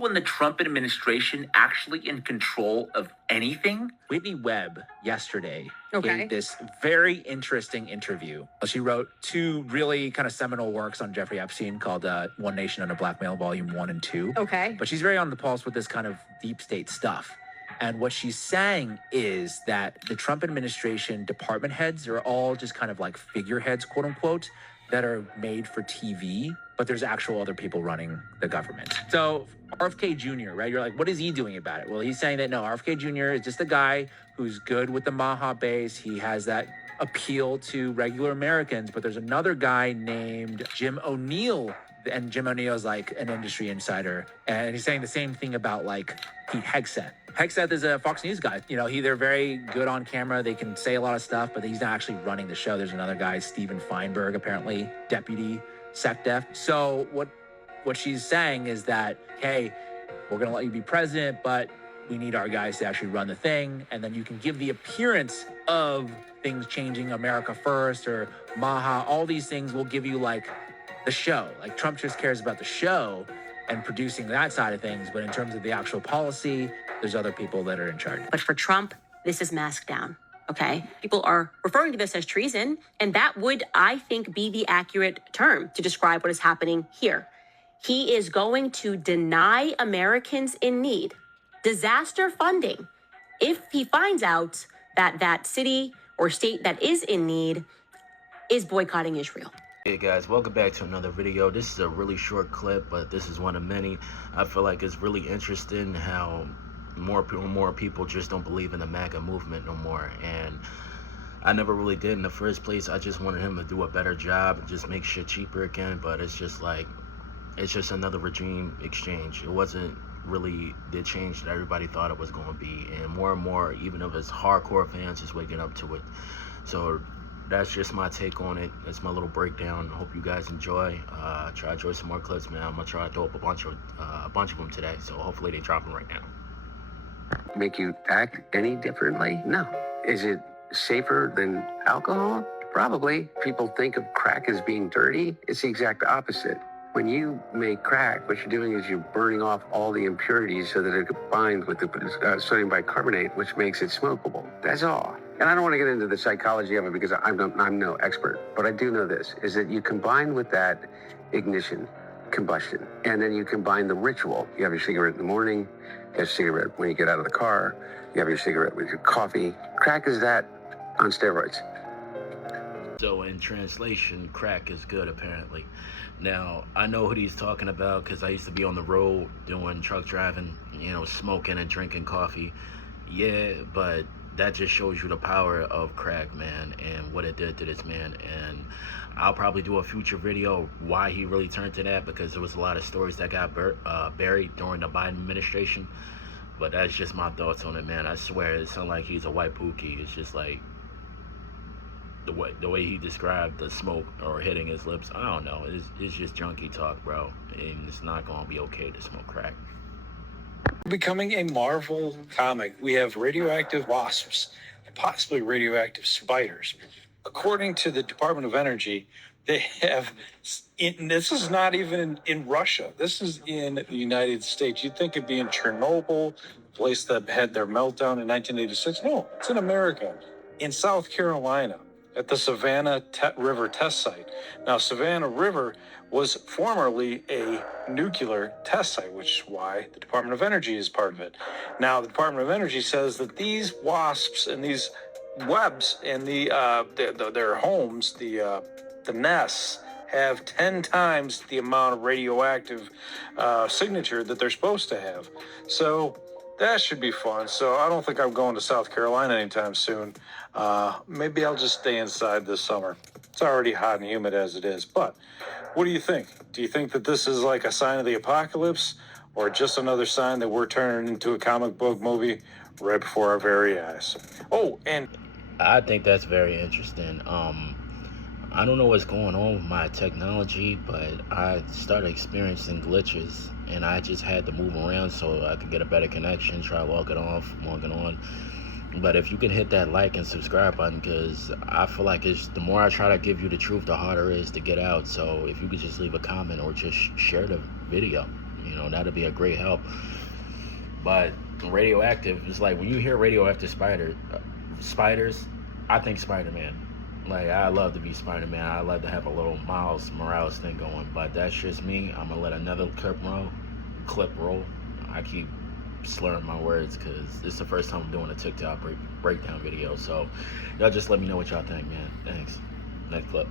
when the Trump administration actually in control of anything? Whitney Webb yesterday gave this very interesting interview. She wrote 2 really kind of seminal works on Jeffrey Epstein called One Nation Under Blackmail, Volume 1 and 2. Okay. But she's very on the pulse with this kind of deep state stuff. And what she's saying is that the Trump administration department heads are all just kind of like figureheads, quote unquote, that are made for TV, but there's actual other people running the government. So RFK Jr., right? You're like, what is he doing about it? Well, he's saying that no, RFK Jr. is just a guy who's good with the Maha base. He has that appeal to regular Americans, but there's another guy named Jim O'Neill, and Jim O'Neill's like an industry insider, and he's saying the same thing about like Pete Hegseth. Hegseth is a Fox News guy. You know, they're very good on camera. They can say a lot of stuff, but he's not actually running the show. There's another guy, Steven Feinberg, apparently deputy SecDef. So what she's saying is that, hey, we're going to let you be president, but we need our guys to actually run the thing. And then you can give the appearance of things changing, America first or Maha. All these things will give you like the show. Like Trump just cares about the show and producing that side of things. But in terms of the actual policy, there's other people that are in charge. But for Trump, this is masked down. Okay. People are referring to this as treason. And that would, I think, be the accurate term to describe what is happening here. He is going to deny Americans in need disaster funding if he finds out that that city or state that is in need is boycotting Israel. Hey guys, welcome back to another video. This is a really short clip, but this is one of many. I feel like it's really interesting how more people just don't believe in the MAGA movement no more. And I never really did in the first place. I just wanted him to do a better job and just make shit cheaper again. But it's just like, it's just another regime exchange. It wasn't really the change that everybody thought it was going to be. And more, even if it's hardcore fans, just waking up to it. So that's just my take on it. It's my little breakdown. Hope you guys enjoy. Try to enjoy some more clips, man. I'm gonna try to throw up a bunch of them today. So hopefully they drop them right now. Make you act any differently? No. Is it safer than alcohol? Probably. People think of crack as being dirty. It's the exact opposite. When you make crack, what you're doing is you're burning off all the impurities so that it binds with the sodium bicarbonate, which makes it smokable. That's all. And I don't want to get into the psychology of it because I'm no expert, but I do know this, is that you combine with that ignition, combustion, and then you combine the ritual. You have your cigarette in the morning, you have a cigarette when you get out of the car, you have your cigarette with your coffee. Crack is that on steroids. So in translation, crack is good apparently. Now, I know what he's talking about because I used to be on the road doing truck driving, you know, smoking and drinking coffee. Yeah, but that just shows you the power of crack, man, and what it did to this man. And I'll probably do a future video why he really turned to that, because there was a lot of stories that got buried during the Biden administration. But that's just my thoughts on it, man. I swear, it sounds like he's a white pookie. It's just like the way he described the smoke or hitting his lips. I don't know. It's just junkie talk, bro. And it's not going to be okay to smoke crack. Becoming a Marvel comic, we have radioactive wasps, possibly radioactive spiders. According to the Department of Energy, they have, this is not even in Russia. This is in the United States. You'd think it'd be in Chernobyl, a place that had their meltdown in 1986. No, it's in America, in South Carolina, at the Savannah River test site. Now, Savannah River was formerly a nuclear test site, which is why the Department of Energy is part of it. Now, the Department of Energy says that these wasps and these webs and their homes, the nests, have 10 times the amount of radioactive signature that they're supposed to have. So that should be fun. So I don't think I'm going to South Carolina anytime soon. Maybe I'll just stay inside this summer. It's already hot and humid as it is. But what do you think? Do you think that this is like a sign of the apocalypse, or just another sign that we're turning into a comic book movie right before our very eyes? Oh, and I think that's very interesting. I don't know what's going on with my technology, but I started experiencing glitches, and I just had to move around so I could get a better connection, try to log it on. But if you can hit that like and subscribe button, because I feel like it's the more I try to give you the truth, the harder it is to get out. So if you could just leave a comment or just share the video, You know, that'd be a great help. But radioactive, it's like when you hear radioactive spiders, I think Spider-Man. Like, I love to be Spider-Man. I love to have a little Miles Morales thing going. But that's just me. I'm gonna let another clip roll. I keep slurring my words because this is the first time I'm doing a TikTok breakdown video. So y'all just let me know what y'all think, man. Thanks. Next clip.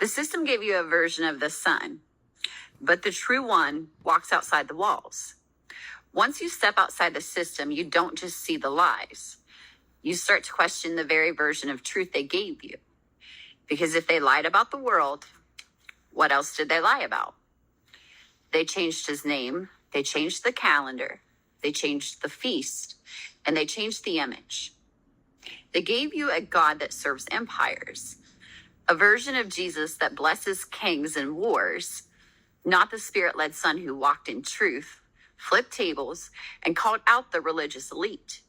The system gave you a version of the sun, but the true one walks outside the walls. Once you step outside the system, you don't just see the lies. You start to question the very version of truth they gave you. Because if they lied about the world, what else did they lie about? They changed his name, they changed the calendar, they changed the feast, and they changed the image. They gave you a God that serves empires, a version of Jesus that blesses kings and wars, not the spirit-led son who walked in truth, flipped tables, and called out the religious elite.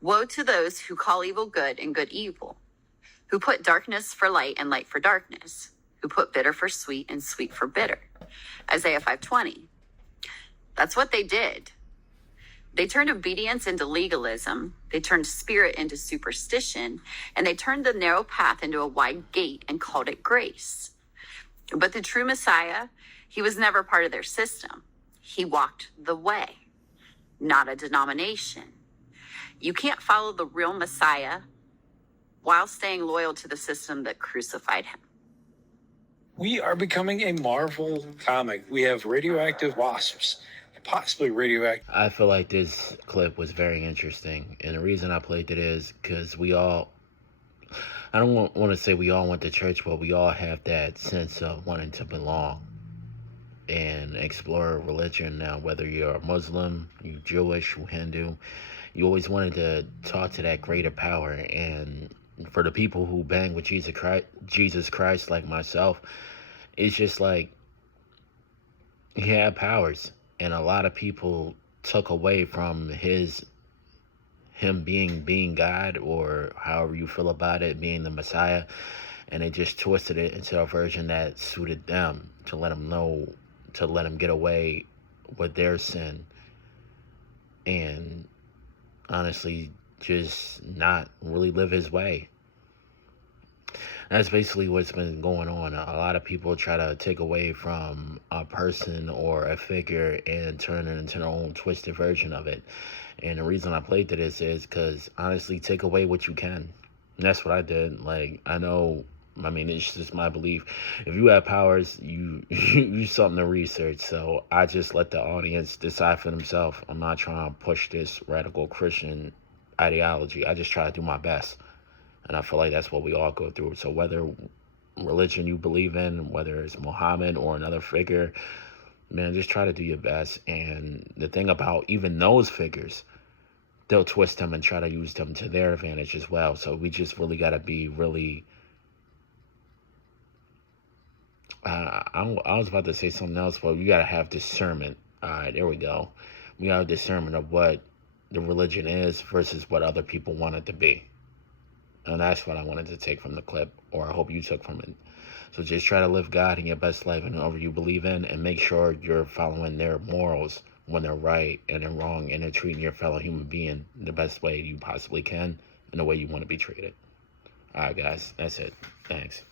Woe to those who call evil good and good evil, who put darkness for light and light for darkness, who put bitter for sweet and sweet for bitter. Isaiah 5:20. That's what they did. They turned obedience into legalism, they turned spirit into superstition, and they turned the narrow path into a wide gate and called it grace. But the true Messiah, he was never part of their system. He walked the way, not a denomination. You can't follow the real Messiah while staying loyal to the system that crucified him. We are becoming a Marvel comic. We have radioactive wasps, possibly radioactive. I feel like this clip was very interesting. And the reason I played it is because I don't want to say we all went to church, but we all have that sense of wanting to belong and explore religion. Now, whether you're a Muslim, you Jewish, you Hindu, you always wanted to talk to that greater power. And for the people who bang with Jesus Christ like myself, it's just like he had powers, and a lot of people took away from him being God, or however you feel about it, being the Messiah, and they just twisted it into a version that suited them to let them get away with their sin, and honestly just not really live his way. That's basically what's been going on. A lot of people try to take away from a person or a figure and turn it into their own twisted version of it. And the reason I played this is because, honestly, take away what you can. And that's what I did. Like, it's just my belief. If you have powers, you something to research. So I just let the audience decide for themselves. I'm not trying to push this radical Christian ideology. I just try to do my best. And I feel like that's what we all go through. So whether religion you believe in, whether it's Muhammad or another figure, man, just try to do your best. And the thing about even those figures, they'll twist them and try to use them to their advantage as well. So we just really got to be really... I was about to say something else, but we got to have discernment. All right, there we go. We got a discernment of what the religion is versus what other people want it to be. And that's what I wanted to take from the clip, or I hope you took from it. So just try to live God in your best life and whatever you believe in, and make sure you're following their morals when they're right and they're wrong, and they're treating your fellow human being the best way you possibly can and the way you want to be treated. All right, guys, that's it. Thanks.